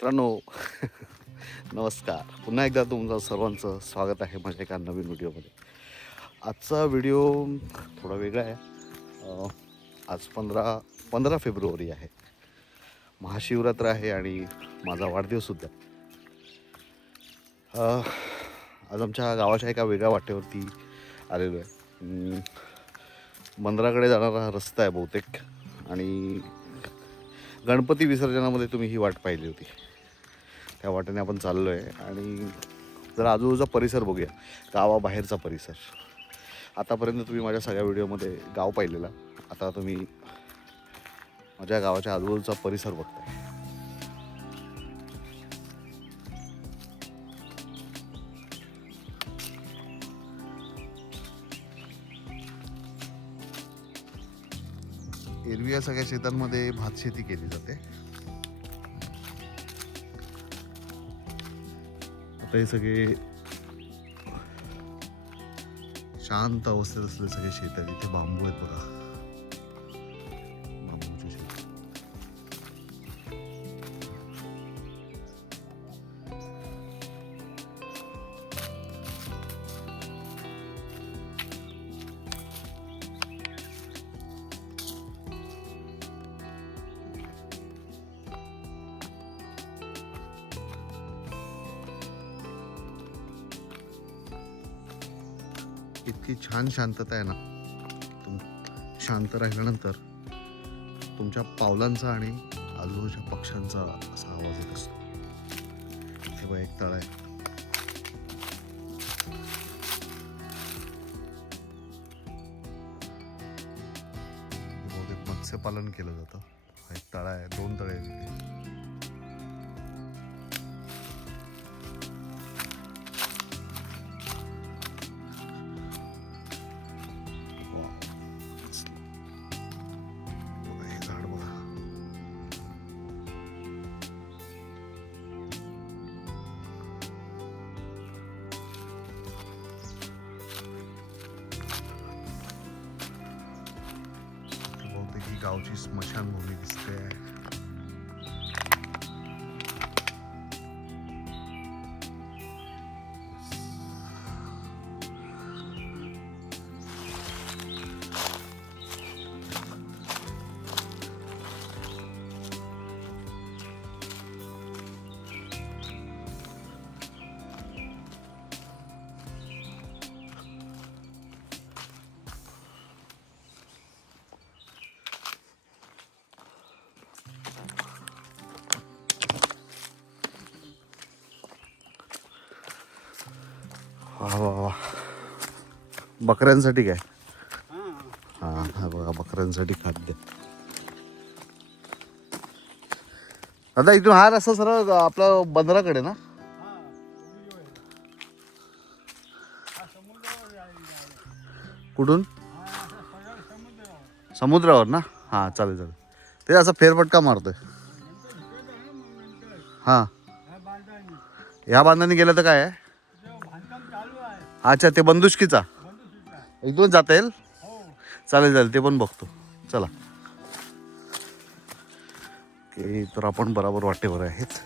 मित्रांनो नमस्कार. पुन्हा एकदा तुमचं सर्वांचं स्वागत आहे माझ्या एका नवीन व्हिडिओमध्ये. आजचा व्हिडिओ थोडा वेगळा आहे. आज 15 फेब्रुवारी आहे, महाशिवरात्र आहे आणि माझा वाढदिवससुद्धा. आज आमच्या गावाच्या एका वेगळ्या वाटेवरती आलेलो आहे. मंदिराकडे जाणारा हा रस्ता आहे बहुतेक, आणि गणपती विसर्जनामध्ये तुम्ही ही वाट पाहिली होती, त्या वाटेने आपण चाललो आहे. आणि जरा आजूबाजूचा परिसर बघूया, गावाबाहेरचा परिसर. आतापर्यंत तुम्ही माझ्या सगळ्या व्हिडिओमध्ये गाव पाहिलेला, आता तुम्ही माझ्या गावाच्या आजूबाजूचा परिसर बघताय. एरवी या सगळ्या शेतांमध्ये भात शेती केली जाते. आता हे सगळे शांत अवस्थेत असलेले सगळे शेत आहेत. इथे बांबू आहेत बघा, बांबूचे शेत. इतकी छान शांतता आहे ना, शांत राहिल्यानंतर तुमच्या पावलांचा आणि आजूबाजूच्या पक्ष्यांचा असा आवाज येत असतो. तेव्हा एक तळ आहे, बहुतेक मत्स्यपालन केलं जातं. हा एक तळा आहे, 2 तळे आहेत इथे. ही गावची स्मशानभूमी दिसते. वा वा वा, बकऱ्यांसाठी काय? हां हा बघा, बकऱ्यांसाठी खाद्य. दादा इथून हा रस्ता सरळ आपलं बंदराकडे ना? कुठून? समुद्रावर ना? हां चालेल चालेल. ते असं फेरफटका मारतोय. हां, ह्या बांधाने गेलं तर काय आहे? अच्छा, ते बंदुष्कीचा इथून जाता येईल. चालेल चालेल, ते पण बघतो. चला. ओके, तर आपण बरोबर वाटेवर आहेत.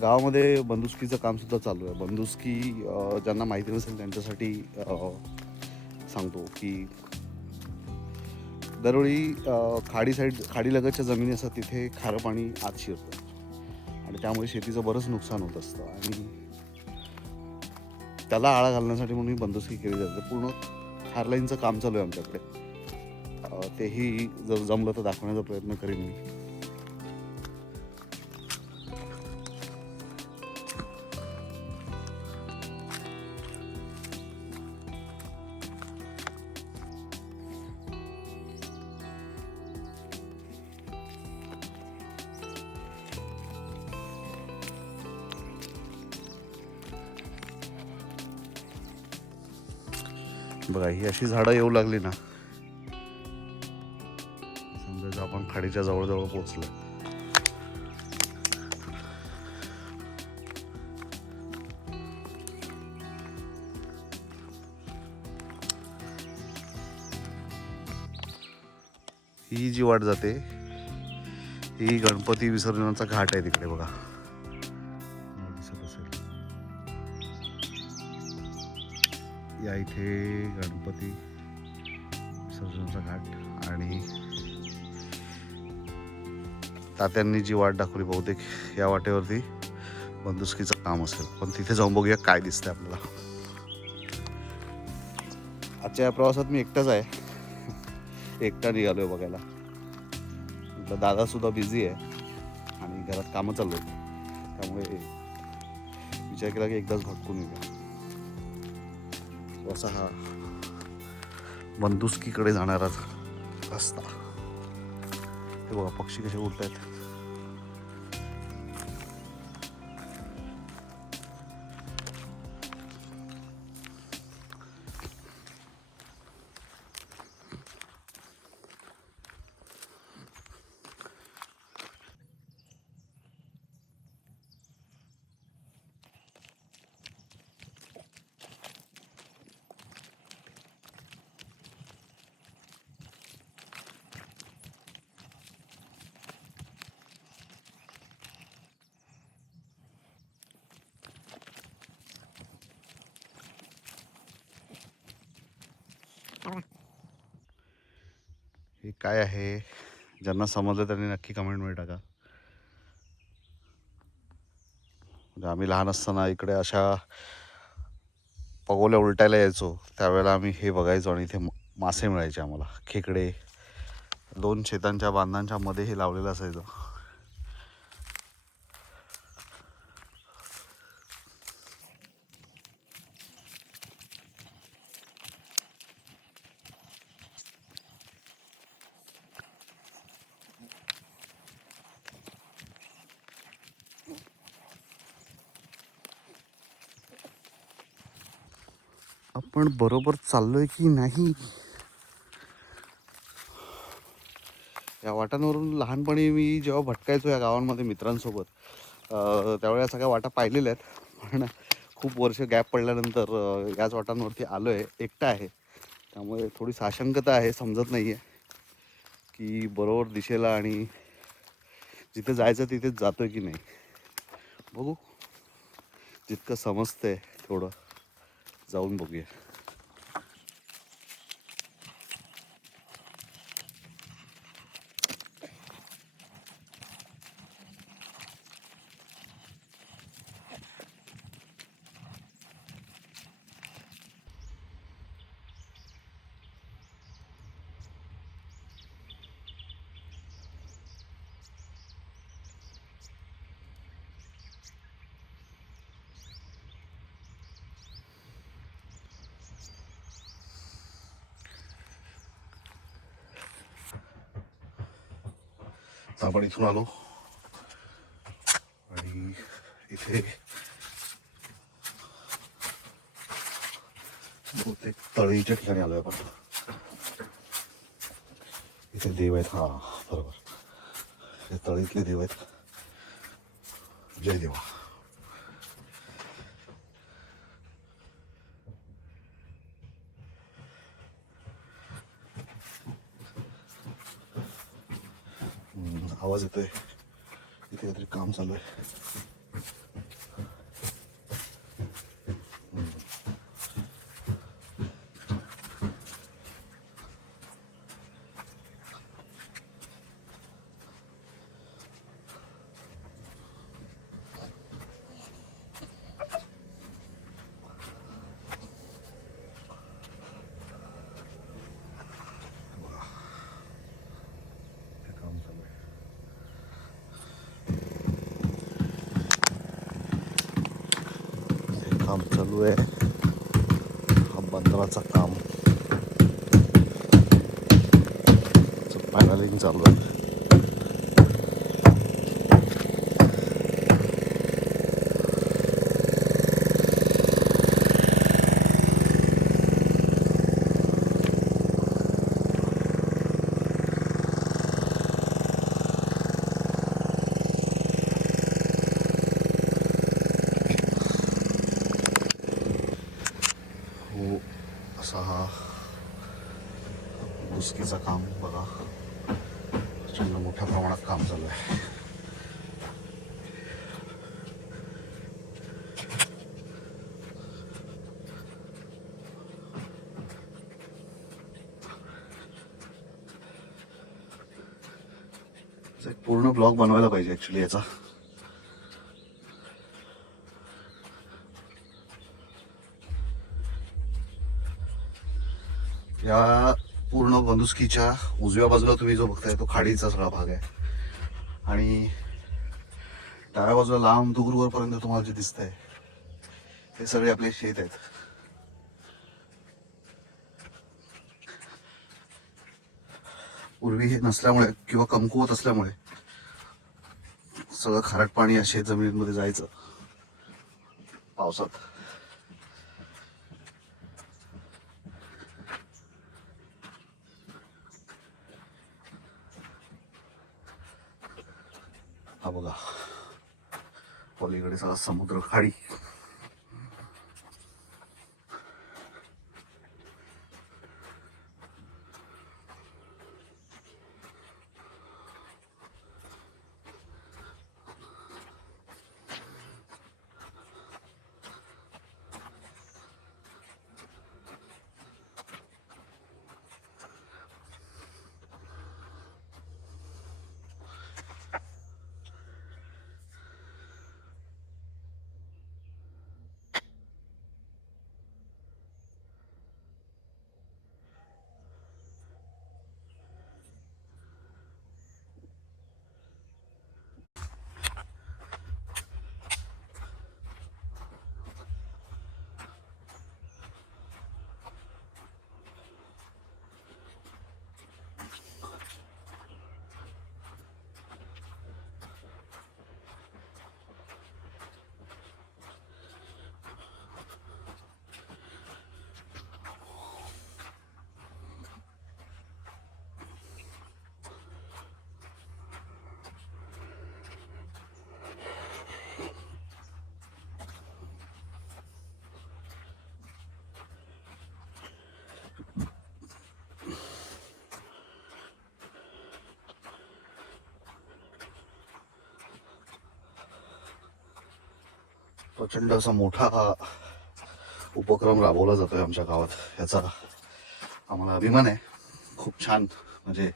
गावामध्ये बंदुष्कीचं काम सुद्धा चालू आहे. बंदुष्की ज्यांना माहिती नसेल त्यांच्यासाठी सांगतो की दरवेळी खाडीलगतच्या जमिनी असतात तिथे खारं पाणी आत शिरतं आणि त्यामुळे शेतीचं बरंच नुकसान होत असतं. आणि त्याला आळा घालण्यासाठी म्हणून ही बंदुष्की केली जाते. पूर्ण खारलाईनचं काम चालू आहे आमच्याकडे. तेही जर जमलं तर दाखवण्याचा प्रयत्न करेन मी. बघा, ही अशी झाडं येऊ लागली ना, समजायचं आपण खाडीच्या जवळजवळ पोहोचलो. ही जी वाट जाते ही गणपती विसर्जनाचा घाट आहे तिकडे बघा, दिसत असेल. या इथे गणपती विसर्जनाचा घाट आणि तात्यांनी जी वाट दाखवली बहुतेक या वाटेवरती बंदुकीचं काम असेल. पण तिथे जाऊन बघूया काय दिसतंय आपल्याला. आजच्या या प्रवासात मी एकटाच आहे, एकटा निघालोय बघायला. म्हटलं दादासुद्धा बिझी आहे आणि घरात कामं चालू आहेत, त्यामुळे विचार केला की एकदाच भटकून येऊया. असा हा बंदुकीकडे जाणारा रस्ता. हे बघा पक्षी कसे उडत आहेत. हे काय आहे, ज्यांना समजलं त्यांनी नक्की कमेंटमध्ये टाका. म्हणजे आम्ही लहान असताना इकडे अशा पगोल्या उलटायला यायचो, त्यावेळेला आम्ही हे बघायचो आणि इथे मासे मिळायचे आम्हाला, खेकडे. 2 शेतांच्या बांधांच्या मध्ये हे लावलेलं असायचं. आपण बरोबर चाललोय की नाही. या वाटांवरून लहानपणी मी जेव्हा भटकायचो या गावांमध्ये मित्रांसोबत, त्यावेळेला सगळ्या वाटा पाहिलेल्या आहेत. पण खूप वर्ष गॅप पडल्यानंतर याच वाटांवरती आलो आहे, एकटा आहे. त्यामुळे थोडी साशंकता आहे, समजत नाही आहे की बरोबर दिशेला आणि जिथे जायचं तिथेच जातो की नाही. बघू, जितकं समजतंय थोडं जाऊन बघूया. आपण इथून आलो आणि इथे बहुतेक तळीच्या ठिकाणी आलोय आपण. इथे देव आहेत. हा बरोबर, हे तळीतले देव आहेत. जय देवा. आवाज येतोय, इथे काहीतरी काम चालू आहे. काम चालू आहे, हा बंदराचं काम, पॅनलिंग चालू आहे. असा हा दुसकीचं काम बघा. प्रचंड मोठ्या प्रमाणात काम चालू आहे. एक पूर्ण ब्लॉग बनवायला पाहिजे ऍक्च्युली याचा. या पूर्ण बंदुस्कीच्या उजव्या बाजूला तुम्ही जो बघताय तो खाडीचा सगळा भाग आहे आणि डाव्या बाजूला लांब दूरवरपर्यंत तुम्हाला जे दिसतंय हे सगळे आपले शेत आहेत. पूर्वी हे नसल्यामुळे किंवा कमकुवत असल्यामुळे सगळं खारट पाणी या शेत जमिनीमध्ये जायचं पावसात. हा बघा पलीकडे सगळा समुद्र खाडी. प्रचंड असा मोठा उपक्रम राबवला जातोय आमच्या गावात. याचा आम्हाला अभिमान आहे. खूप छान. म्हणजे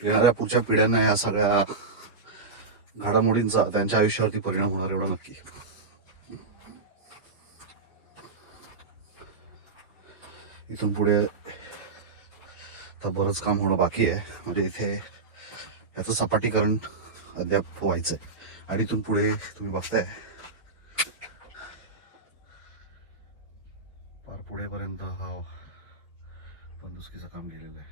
येणाऱ्या पुढच्या पिढ्यांना या सगळ्या घडामोडींचा त्यांच्या आयुष्यावरती परिणाम होणार एवढा नक्की. इथून पुढे तर बरंच काम होणं बाकी आहे. म्हणजे इथे याचं सपाटीकरण अद्याप व्हायचंय आणि इथून पुढे तुम्ही बघताय फार पुढेपर्यंत हा बंदुस्कीचं काम गेलेलं आहे.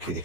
ओके.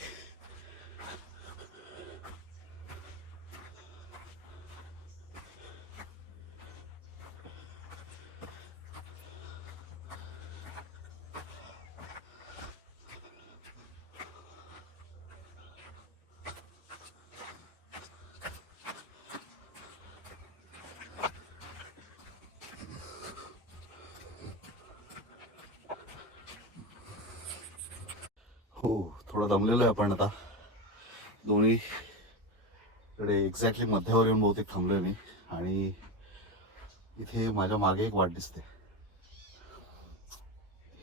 हो, थोडं दमलेलो आहे आपण आता. दोन्ही कडे एक्झॅक्टली मध्यावर येऊन बहुतेक थांबलोय मी आणि इथे माझ्या मागे एक वाट दिसते.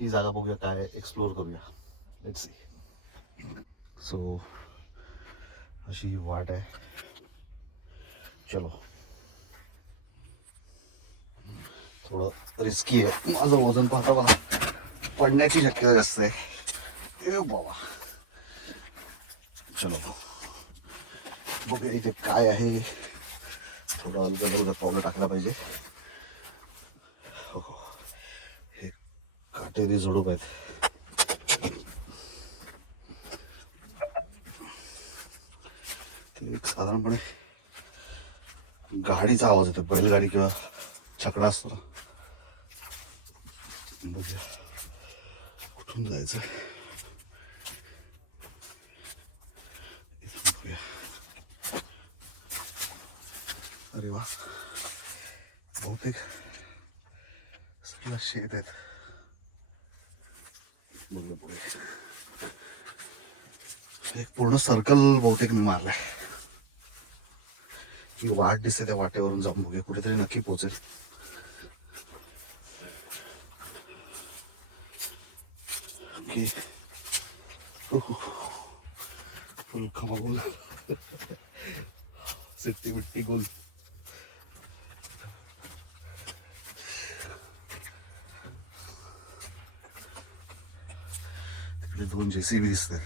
ही जागा बघूया, काय एक्सप्लोर करूया. Let's see. सो अशी ही वाट आहे. चलो. थोडं रिस्की आहे. माझं वजन पाहता मला पडण्याची शक्यता जास्त आहे. ए बाबा. चलो बघूया इथे काय आहे. थोडं अलगद पावलं टाकला पाहिजे. हो, हे काटेरी झुडूप आहेत. एक साधारणपणे गाडीचा आवाज येतो, बैलगाडी किंवा छकडा असतो ना. बघूया कुठून जायचं? इथून बघूया. अरे वा, बहुतेक सगळं शेत आहेत. बघलं पुढे एक पूर्ण सर्कल बहुतेक मी मारलाय. ही वाट दिसते, त्या वाटेवरून जाऊन बघूया, कुठेतरी नक्की पोहोचेल. ओके, फुल खमागुल सिट्टी बिट्टी गुल. तिकडे 2 JCB दिसतात.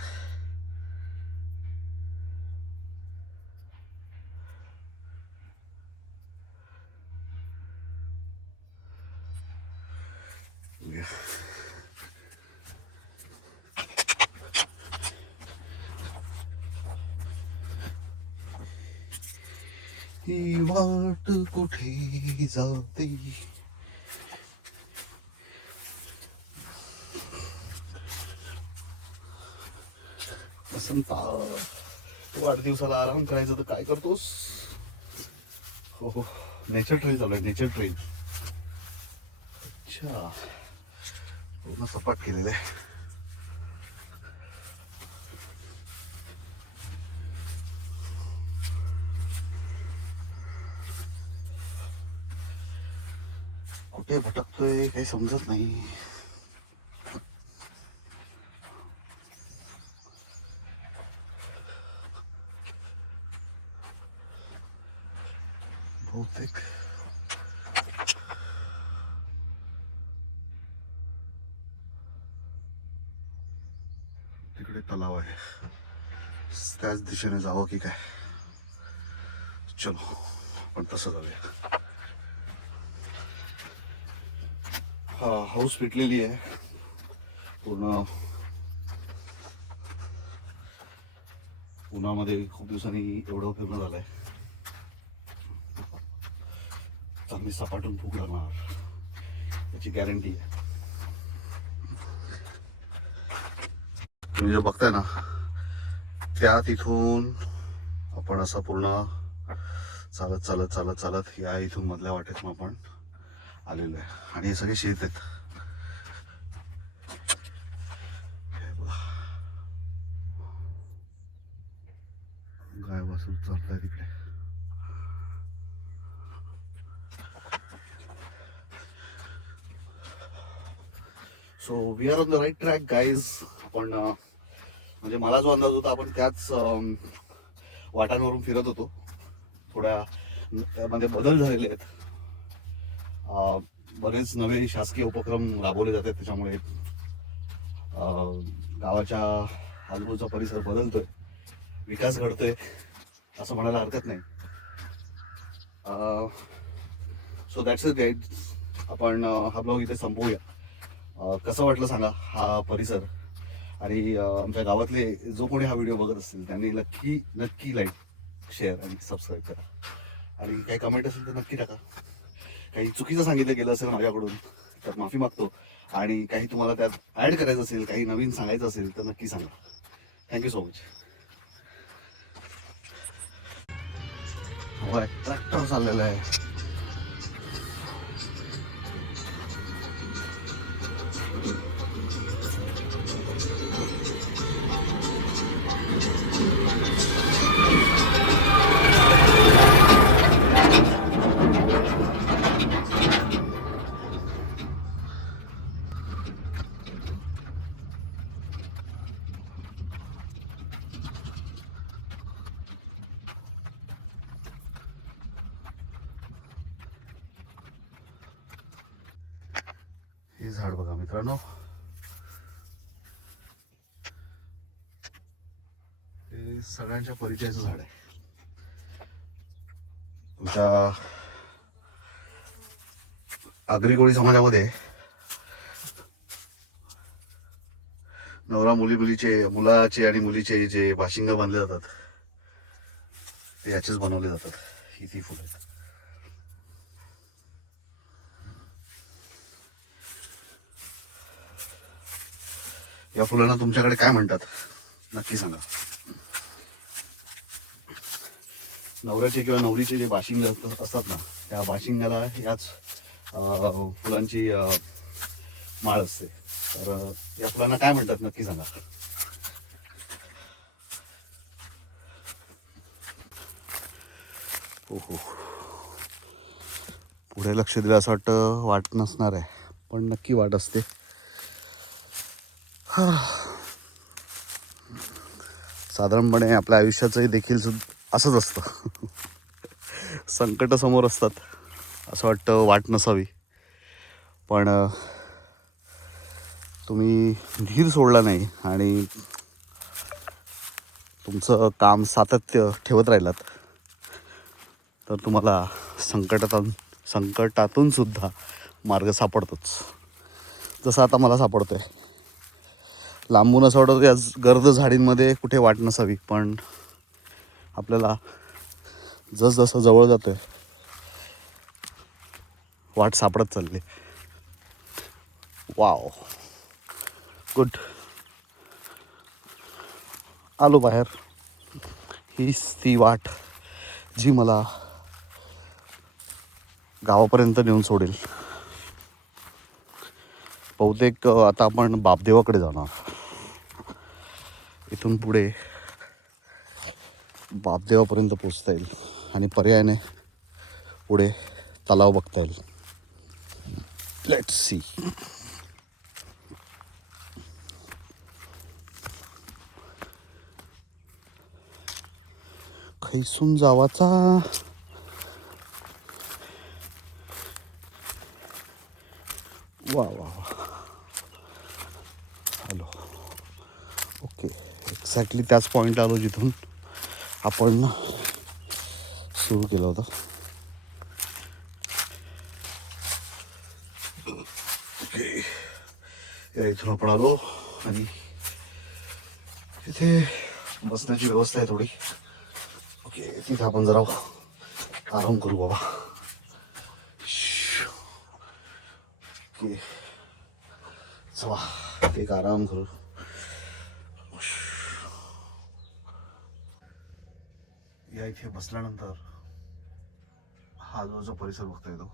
ही वाट कुठे जाते? वसंता, वाढदिवसाला आराम करायचं तर काय करतोस? हो हो, नेचर ट्रेन चालू आहे, नेचर ट्रेन. अच्छा, पूर्ण सपाट केलेलं आहे. कुठे भटकतोय काही समजत नाही. बहुतेक तिकडे तलाव आहे, त्याच दिशेने जावं की काय? चलो पण तसं जाऊया. हा हाऊस पिटलेली आहे पूर्ण. उन्हामध्ये खूप दिवसांनी एवढं फिरणं झालंय. चांगली सपाटून भूक लागणार याची गॅरंटी आहे. तुम्ही जे बघताय ना, त्या तिथून आपण असं पूर्ण चालत चालत चालत चालत या इथून मधल्या वाटेतून आपण आलेलो आहे. आणि हे सगळे शेत आहेत. गाय वासरू चालताय तिकडे. So we are on the right track guys. आपण म्हणजे मला जो अंदाज होता आपण त्याच वाटांवरून फिरत होतो. थोड्या त्यामध्ये बदल झालेले आहेत. बरेच नवे शासकीय उपक्रम राबवले जातात, त्याच्यामुळे गावाच्या आजूबाजूचा परिसर बदलतोय, विकास घडतोय असं म्हणायला हरकत नाही. So that's it guide. आपण हा ब्लॉग इथे संपवूया. कसं वाटलं सांगा हा परिसर. आणि आमच्या गावातले जो कोणी हा व्हिडिओ बघत असतील त्यांनी नक्की नक्की लाईक, शेअर आणि सबस्क्राईब करा. आणि काही कमेंट असेल तर नक्की टाका. काही चुकीचं सांगितलं गेलं असेल माझ्याकडून तर माफी मागतो. आणि काही तुम्हाला त्यात ॲड करायचं असेल, काही नवीन सांगायचं असेल तर नक्की सांगा. Thank you so much. होय, ट्रॅक्टर चाललेलं आहे. हे झाड बघा मित्रांनो, हे सगळ्यांच्या परिचयाचं झाड आहे. तुमच्या आगरी कोळी समाजामध्ये नवरा मुलाचे आणि मुलीचे जे बाशिंग बांधले जातात ते याचेच बनवले जातात. ही ती फुलं आहेत. या फुलांना तुमच्याकडे काय म्हणतात नक्की सांगा. नवऱ्याचे किंवा नवरीचे जे बाशिंग असतात ना, त्या बाशिंगाला याच फुलांची माळ असते. तर या फुलांना काय म्हणतात नक्की सांगा. हो हो, पुढे लक्ष दिलं असं वाटतं वाट नसणार आहे, पण नक्की वाट असते. साधारणपणे आपल्या आयुष्याचंही देखील असंच असतं. संकट समोर असतात, असं वाटतं वाट नसावी, पण तुम्ही धीर सोडला नाही आणि तुमचं काम सातत्य ठेवत राहिलात तर तुम्हाला संकटातून सुद्धा मार्ग सापडतोच. जसं आता मला सापडतोय. लांबून असं वाटतं या गर्द झाडींमध्ये कुठे वाट नसावी, पण आपल्याला जसजसं जवळ जातोय वाट सापडत चालली. Wow, good. आलो बाहेर. हीच ती वाट जी मला गावापर्यंत नेऊन सोडेल. बहुतेक आता आपण बापदेवाकडे जाणार. इथून पुढे बापदेवापर्यंत पोचता येईल आणि पर्यायाने पुढे तलाव बघता येईल. Let's see. खैसून जावाचा. वा वा वा, हॅलो. ओके, एक्झॅक्टली त्याच पॉईंट आलो जिथून आपण सुरू केलं होतं. ओके, इथून आपण आलो आणि तिथे बसण्याची व्यवस्था आहे थोडी. ओके, तिथे आपण जरा आराम करू बाबा. ओके, चला एक आराम करू. या इथे बसल्यानंतर हा आजूबाजूचा परिसर बघता येतो.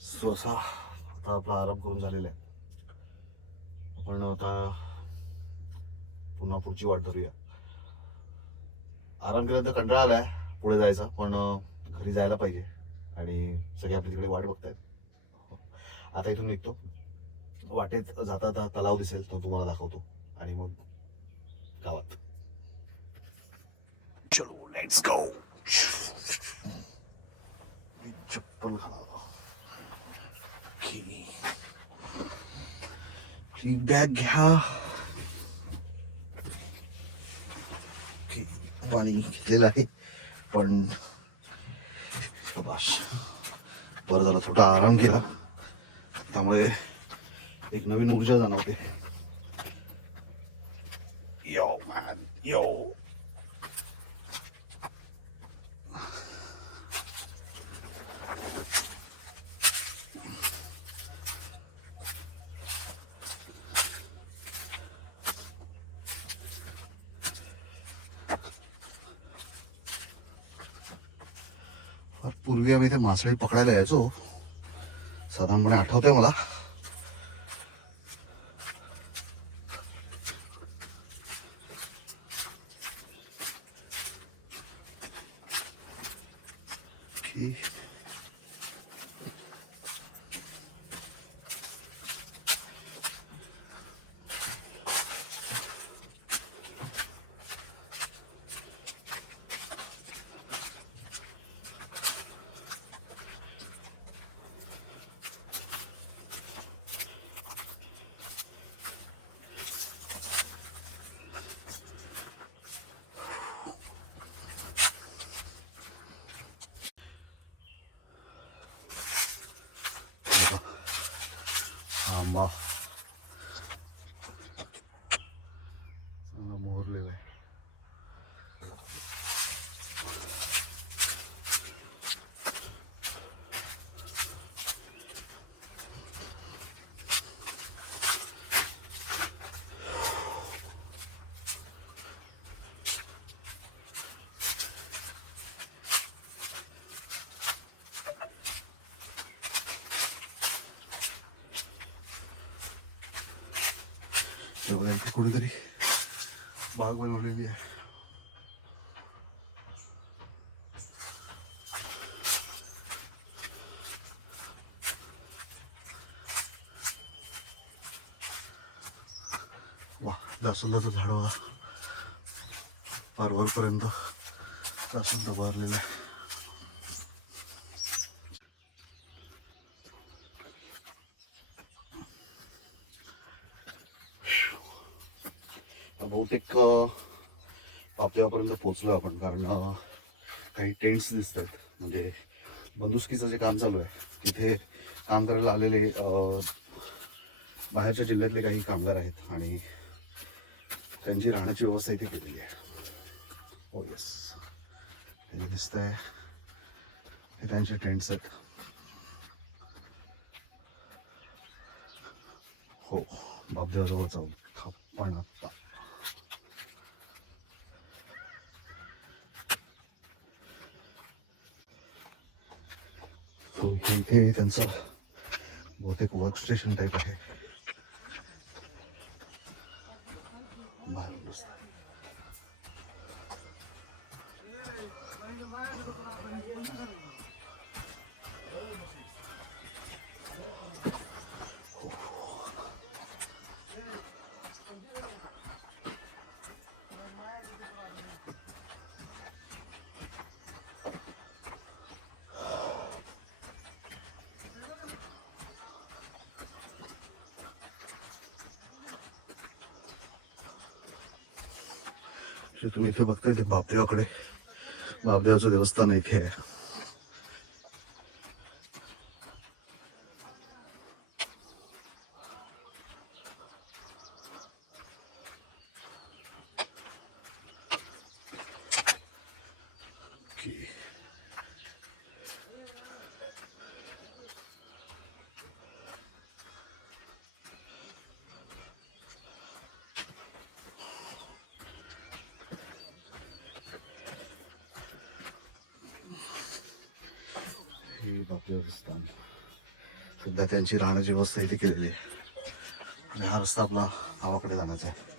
स्वसा आता आपला आराम करून झालेला आहे. आपण आता पुन्हा पुढची वाट धरूया. आराम केल्यानंतर कंटाळा आलाय पुढे जायचा, पण घरी जायला पाहिजे आणि सगळे आपली तिकडे वाट बघतायत. आता इथून निघतो. वाटेत जाता जाता तलाव दिसेल तो तुम्हाला दाखवतो आणि मग गावात. चलो लेट्स गो. चप्पल घाला. ही बॅग घ्या. पाणी घेतलेलं आहे, पण शाबाश, बरं झालं थोडा आराम केला, त्यामुळे एक नवीन ऊर्जा जाणवते. यो मॅन यो. पूर्वी आम्ही इथे मासळी पकडायला यायचो, साधारणपणे आठवतंय मला. आंबा चांगला मोहरलेला आहे. इथे कोणीतरी बाग बनवलेली आहे. वा, जास्वंदाचं झाड बघा, फार वरपर्यंत जास्वंद भरलेलं आहे. बहुतेक आपल्यापर्यंत पोहोचलो आपण, कारण काही टेंट्स दिसत आहेत. म्हणजे बंदुस्कीचं जे काम चालू आहे तिथे काम करायला आलेले बाहेरच्या जिल्ह्यातले काही कामगार आहेत आणि त्यांची राहण्याची व्यवस्था इथे केलेली आहे. हो येस, हे दिसत आहे हे त्यांचे टेंट्स आहेत. हो, बाबदेवाजवळच आहोत आपण आता. इथे त्यांचं बहुतेक वर्क स्टेशन टाईप आहे. तुम्ही इथे बघताय ते बाबदेवाकडे, बाबदेवाचं देवस्थान इथे आहे. देवस्थान सध्या त्यांची राहण्याची व्यवस्था इथे केलेली आहे. आणि हा रस्ता आपला गावाकडे जाण्याचा आहे.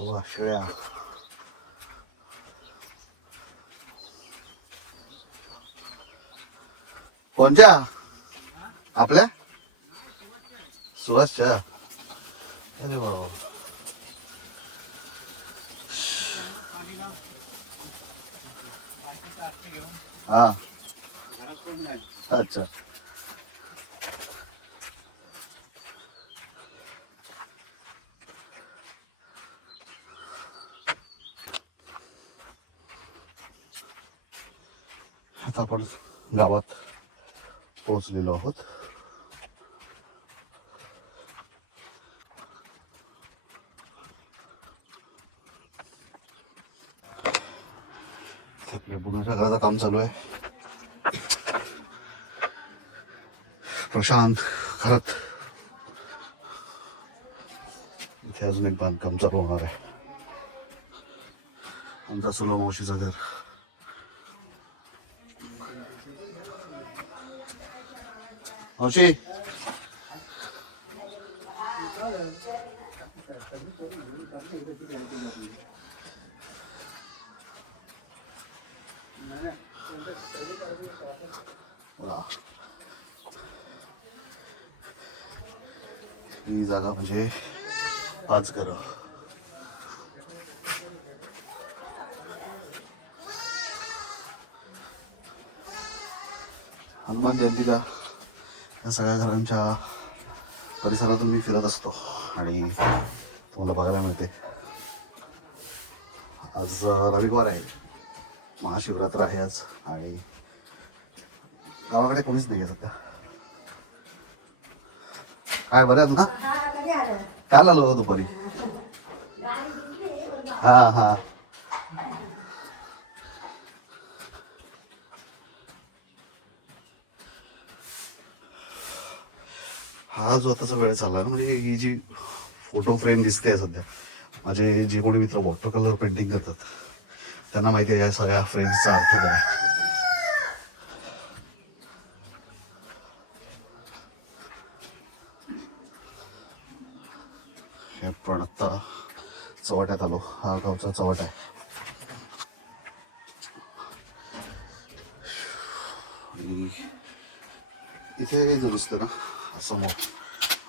वा, शेळ्या. कोणत्या? आपल्या सुहासच्या? अरे बाबा, हा, अच्छा. आता आपण गावात पोहोचलेलो आहोत. आपल्या बुनाच्या घराचं काम चालू आहे. प्रशांत खरत इथे अजून एक बांधकाम चालू होणार आहे. आमचा सुलो मावशीचं घर. मावशी, ही जागा म्हणजे 5 घरं. हनुमान जयंतीला या सगळ्या घरांच्या परिसरातून मी फिरत असतो आणि तुम्हाला बघायला मिळते आज रविवार आहे, महाशिवरात्र आहे आज आणि गावाकडे कोणीच नाही आहे सध्या. काय बरं आहेत ना? काल आलो दुपारी. हा हा हा जो आताचा वेळ चालला ना, म्हणजे ही जी फोटो फ्रेम दिसते सध्या, माझे जे कोणी मित्र वॉटर कलर पेंटिंग करतात त्यांना माहिती आहे या सगळ्या फ्रेम्सचा अर्थ काय. हे पण आता चव्हाट्यात आलो. हा गावचा चव्हाटा आहे आणि इथे जो दिसतं ना समोर,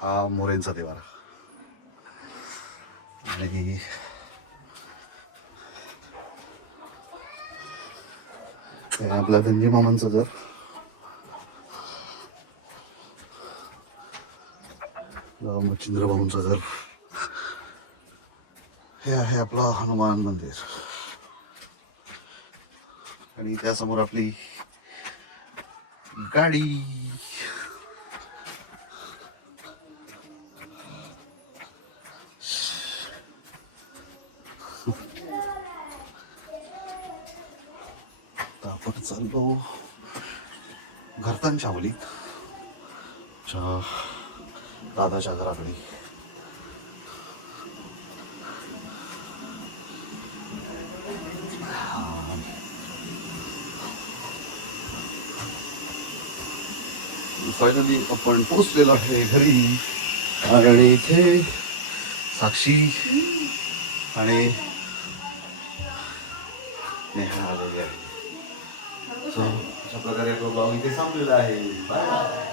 हा मोरेंचा देवारा आणि आपल्या धनजी मामांचं घर, मच्छिंद्र भाऊंचं घर, हे आहे आपलं हनुमान मंदिर आणि त्यासमोर आपली गाडी. आता आपण चाललो घरतांच्या मुलीत दादाच्या घराकडे. फायनली आपण पोचलेलो आहे घरी आणि इथे साक्षी आणि नेहा आलेली आहे. सो अशा प्रकारे तो ब्लॉग इथे संपलेला आहे. बाय.